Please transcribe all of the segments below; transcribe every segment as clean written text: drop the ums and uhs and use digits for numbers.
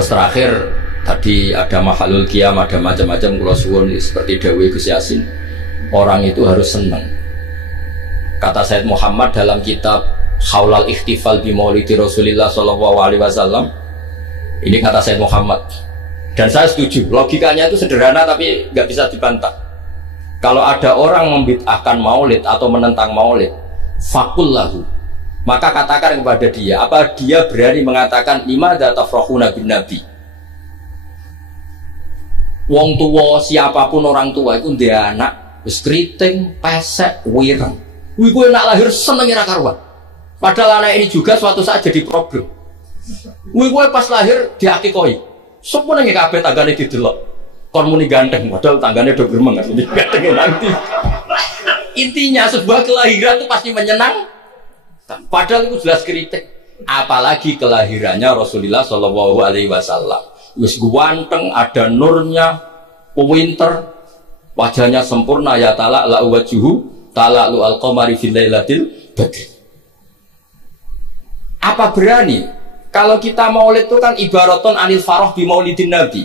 Terus terakhir tadi ada mahalul qiyam, ada macam-macam kula suwun seperti dawuh Gus Yasin. Orang itu harus senang. Kata Said Muhammad dalam kitab Haulal Ikhtifal bi Maulidi Rasulillah sallallahu alaihi wasallam. Ini kata Said Muhammad. Dan saya setuju, logikanya itu sederhana tapi nggak bisa dibantah. Kalau ada orang membid'ahkan maulid atau menentang maulid, fakullahu, maka katakan kepada dia, apa dia berani mengatakan limadza tafrahuna bin nabi? Wong tua, siapapun orang tua itu dia anak wis kriting, pesek, wireng. Kuwi kowe nak lahir seneng ora karuan. Padahal anak ini juga suatu saat jadi problem. Kuwi kowe pas lahir diakikoi. Semuanya kabeh tanggane didelok. Kon muni ganteng, padahal tanggane do gremeng kan. Ganteng nanti. Intinya sebuah kelahiran itu pasti menyenang. Padahal itu jelas kritik. Apalagi kelahirannya Rasulullah Shallallahu Alaihi Wasallam. Wis ganteng, ada nurnya, pinter, wajahnya sempurna ya ta'ala la wajhu ta'ala lu al-qamari fil lailatil badr. Apa berani? Kalau kita maulid itu kan ibaraton anil farah bi maulidin nabi.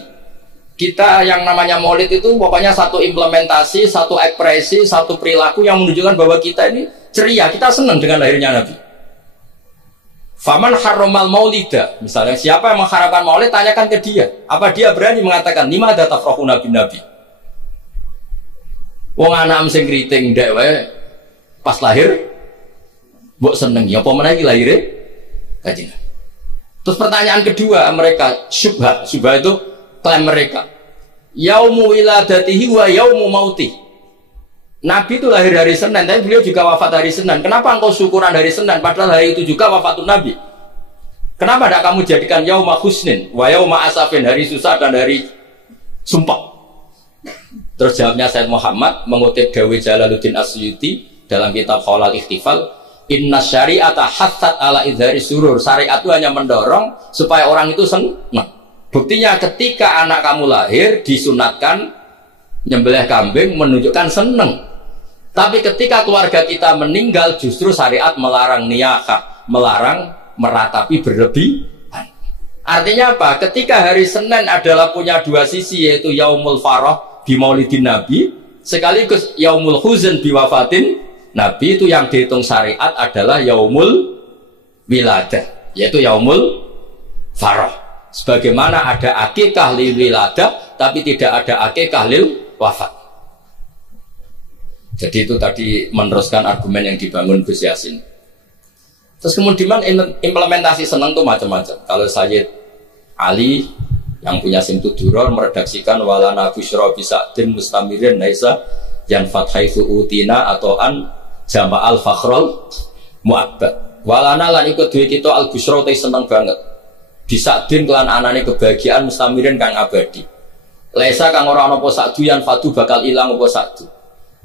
Kita yang namanya maulid itu pokoknya satu implementasi, satu ekspresi, satu perilaku yang menunjukkan bahwa kita ini ceria, kita senang dengan lahirnya Nabi. Faman harromal maulida, misalnya siapa yang mengharapkan maulid, tanyakan ke dia. Apa dia berani mengatakan lima ada tafrahuna bin nabi? Wong anak sing kriting ndek wae pas lahir mbok seneng ya apa meneh iki lahire Kanjeng. Terus pertanyaan kedua mereka syubhat itu klaim mereka. Yaumu wiladatihi wa yaumu mauti. Nabi itu lahir hari Senin, tapi beliau juga wafat hari Senin. Kenapa engkau syukuran hari Senin padahal hari itu juga wafatun Nabi? Kenapa tidak kamu jadikan yauma husnin wa yauma asafin, hari susah dan hari sumpah? Terus jawabnya Said Muhammad mengutip dawuh Jalaluddin Asyuti dalam kitab Haulal Ikhtifal, inna syari'ata hatsat ala idhari surur. Syariat itu hanya mendorong supaya orang itu senang. Buktinya ketika anak kamu lahir disunatkan nyembelih kambing menunjukkan senang. Tapi ketika keluarga kita meninggal justru syariat melarang niyahah, melarang meratapi berlebihan. Artinya apa? Ketika hari Senin adalah punya dua sisi, yaitu yaumul farah bi maulidin nabi sekaligus yaumul huzn bi wafatin nabi, itu yang dihitung syariat adalah yaumul wiladah, yaitu yaumul farah. Sebagaimana ada akikah lil wiladah tapi tidak ada akikah lil wafat. Jadi itu tadi meneruskan argumen yang dibangun Gus Yasin. Terus kemudian implementasi senang itu macam-macam. Kalau Sayyid Ali yang punya Simtud Duror meredaksikan walana busyra bisa'din mustamirin naisa yan fathaifu utina atau an jama'al fakhrul mu'abbad. Walana lan ikut duwe kita al busyra te seneng banget. Bisa'din kelan anane kebahagiaan mustamirin kang abadi. Laisa kang ora ana apa sakdu yan fatu bakal ilang apa sakdu.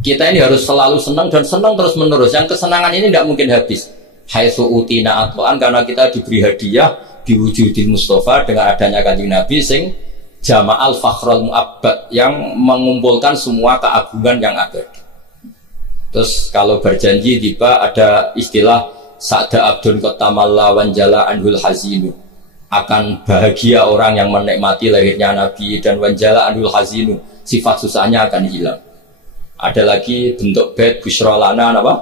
Kita ini harus selalu senang dan senang terus menerus. Yang kesenangan ini tidak mungkin habis. Haitsu utina atoan, karena kita diberi hadiah diwujudil Mustafa dengan adanya Kanjeng Nabi sing jama'al fakhrul mu'abbad, yang mengumpulkan semua keagungan yang abadi. Terus kalau berjanji tiba ada istilah sa'da abdun qatamalla wanjala anhul hazinu, akan bahagia orang yang menikmati lahirnya Nabi, dan wanjala anhul hazinu, sifat susahnya akan hilang. Ada lagi bentuk bait busyra lana apa?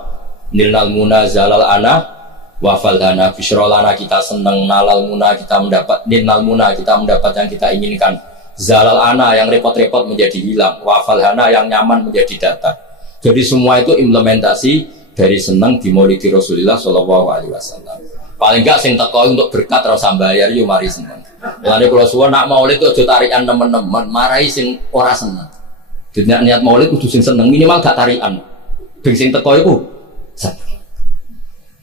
Nilnal muna zalal ana wafal lana. Busyra lana kita senang, nalal muna kita mendapat, nilnal muna kita mendapat yang kita inginkan. Zalal ana yang repot-repot menjadi hilang, wafal hana yang nyaman menjadi datang. Jadi semua itu implementasi dari senang di Maulidi Rasulullah Shallallahu Alaihi Wasallam. Paling enggak sing teko untuk berkat rasa bayar yo mari seneng. Mulane kula suwun nak maulid aja tarikan teman-teman, marahi sing ora seneng. Jadi niat maulid kudu sing seneng, minimal gak tarikan. Ben sing teko iku seneng.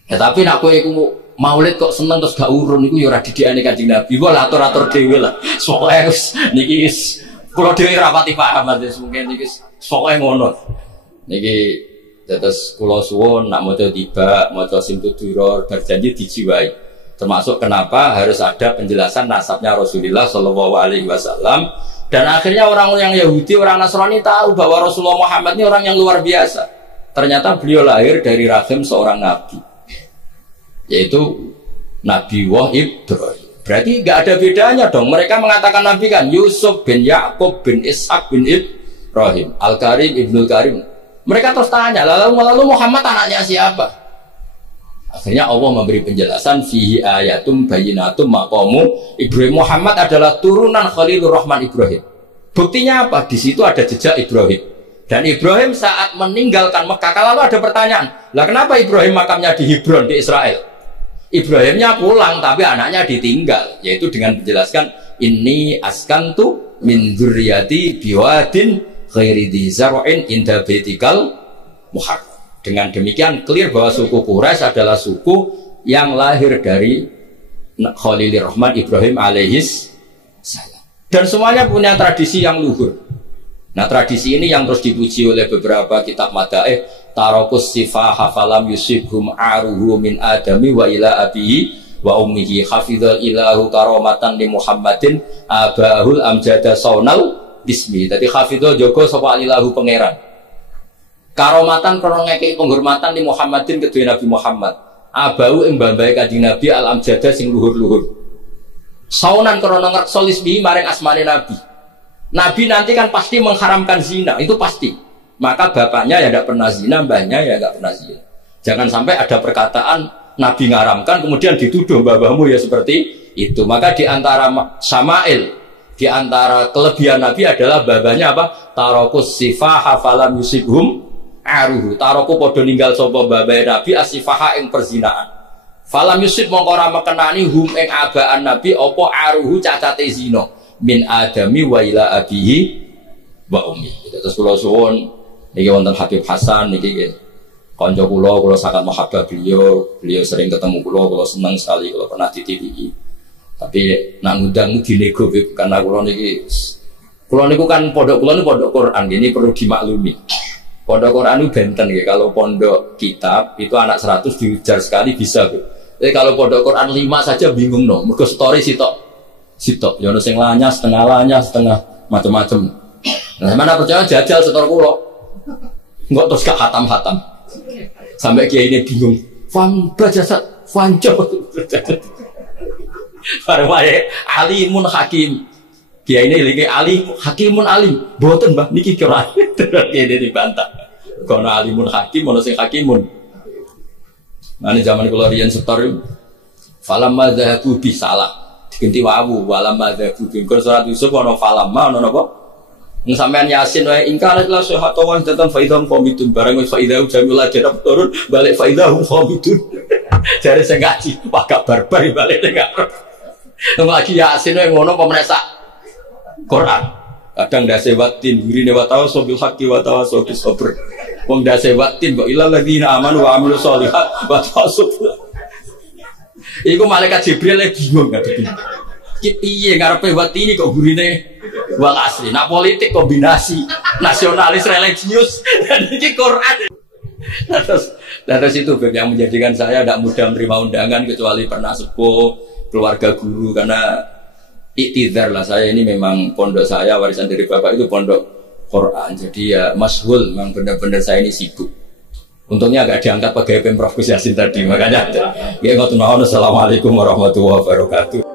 Ya tapi nak kowe iku maulid kok seneng terus gak urun iku ya ora didikane Kanjeng Nabi. Wah atur-atur dhewe lah. Soale niki wis kula dhewe ra pati paham wis mungkin niki soale ngono. Niki terus kula suwun nak maca tiba, maca Simtud Duror berjanji dijiwai. Termasuk kenapa harus ada penjelasan nasabnya Rasulullah Shallallahu Alaihi Wasallam. Dan akhirnya orang-orang yang Yahudi, orang Nasrani tahu bahwa Rasulullah Muhammad ini orang yang luar biasa. Ternyata beliau lahir dari rahim seorang nabi, yaitu Nabi Ibrahim. Berarti nggak ada bedanya dong. Mereka mengatakan Nabi kan Yusuf bin Yakub bin Ishak bin Ibrahim, Al-Karim Ibnul Karim. Mereka terus tanya, lalu Muhammad anaknya siapa? Akhirnya Allah memberi penjelasan fihi ayatum bayyinatum maqamu Ibrahim. Muhammad adalah turunan Khalilur Rahman Ibrahim. Buktinya apa? Di situ ada jejak Ibrahim. Dan Ibrahim saat meninggalkan Mekah, kalau ada pertanyaan, lah kenapa Ibrahim makamnya di Hebron di Israel? Ibrahimnya pulang tapi anaknya ditinggal, yaitu dengan menjelaskan ini askantu min dzurriyyati biwadin ghairi dzi zar'in inda baitikal muharram. Dengan demikian clear bahwa suku Quraisy adalah suku yang lahir dari Khalilur Rahman Ibrahim alaihis salam. Dan semuanya punya tradisi yang luhur. Nah, tradisi ini yang terus dipuji oleh beberapa kitab madaih. Tarakus sifah hafalam yusibhum aruhu min adami wa ila abihi wa ummihi hafidhal ilahu karomatan li Muhammadin abahul amjada saunal bismi. Jadi hafidhal jogo sapa ilahu pangeran. Karomatan krono ngekei penghormatan di Muhammadin kedua Nabi Muhammad. Abau ing mbambahe Kanjeng Nabi al amjada sing luhur-luhur. Saunan krono ngrekso lisbihi maring asmane Nabi. Nabi nanti kan pasti mengharamkan zina, itu pasti. Maka bapaknya ya tidak pernah zina, mbahnya ya tidak pernah zina. Jangan sampai ada perkataan Nabi ngaramkan kemudian dituduh mbah-mbahmu ya seperti itu. Maka di antara Syama'il, di antara kelebihan Nabi adalah babanya apa? Tarokus sifah hafalam yusibhum aruhu. Taroku podo ninggal sopo babai Nabi asifaha ing perzinaan. Falam yusib mongkora mekenani hum ing abaan Nabi opo aruhu cacate zina min adami wa ila abihi wa ummi. Terus kula suwun niki wonten Habib Hasan niki kanca kula sangat mahabbah beliau sering ketemu kula seneng sekali kula pernah di TVI. Tapi nak ngundang dinego karena kula niku kan pondok kula niku pondok Quran, ini perlu dimaklumi. Pondok Quran itu benten ya. Kalau pondok kitab itu anak 100 diujar sekali bisa. Jadi kalau pondok Quran 5 saja bingung no. Mergo story sitok. Ya ono sing lanyah, setengah macam-macam. Nah, mana percaya jajal setor kula. Enggak terus gak hatam-hatam. Sampai kiai ini bingung. Fam bajasat fanjo. Bareng-bareng alimun hakim. Kiai ini lagi alim, hakimun alim, boten bah niki kira terus kiai ini dibantah. Kono alimun hakim, mono sing hakimun. Nane zaman kula riyen setor, falamma dzahabu bi salah, diganti wawu, walamma dzahabu bi surat Yusuf ono falamma ono napa? Ning sampean Yasin wae ingkar la sahatu wa datan faidhum qamitun barang wis faidhum jamila jarab turun balik faidhum qamitun. Jare sing ngaji, wah gak barbar balik enggak. Lagi Yasin wae ngono pemesak Quran. Kadang dase watin burine wa tawassul bil haqqi wa tawassul bis sabr. Wong dase watin kok ilal ladzina amanu wa amilus sholihat wa tawassul. Iku malaikat Jibril bingung ngadepi. Ki piye ngarepe watini kok burine wong asli. Nak politik kombinasi nasionalis religius dan iki Quran. Terus itu yang menjadikan saya tidak mudah menerima undangan kecuali pernah sepuh keluarga guru karena iktidar lah saya ini memang pondok saya warisan dari bapak itu pondok Quran jadi ya masyhul memang benar-benar saya ini sibuk. Untungnya agak diangkat pegawai Pemprov Gus Yasin tadi makanya ya ngoten mawon. Assalamualaikum warahmatullahi wabarakatuh.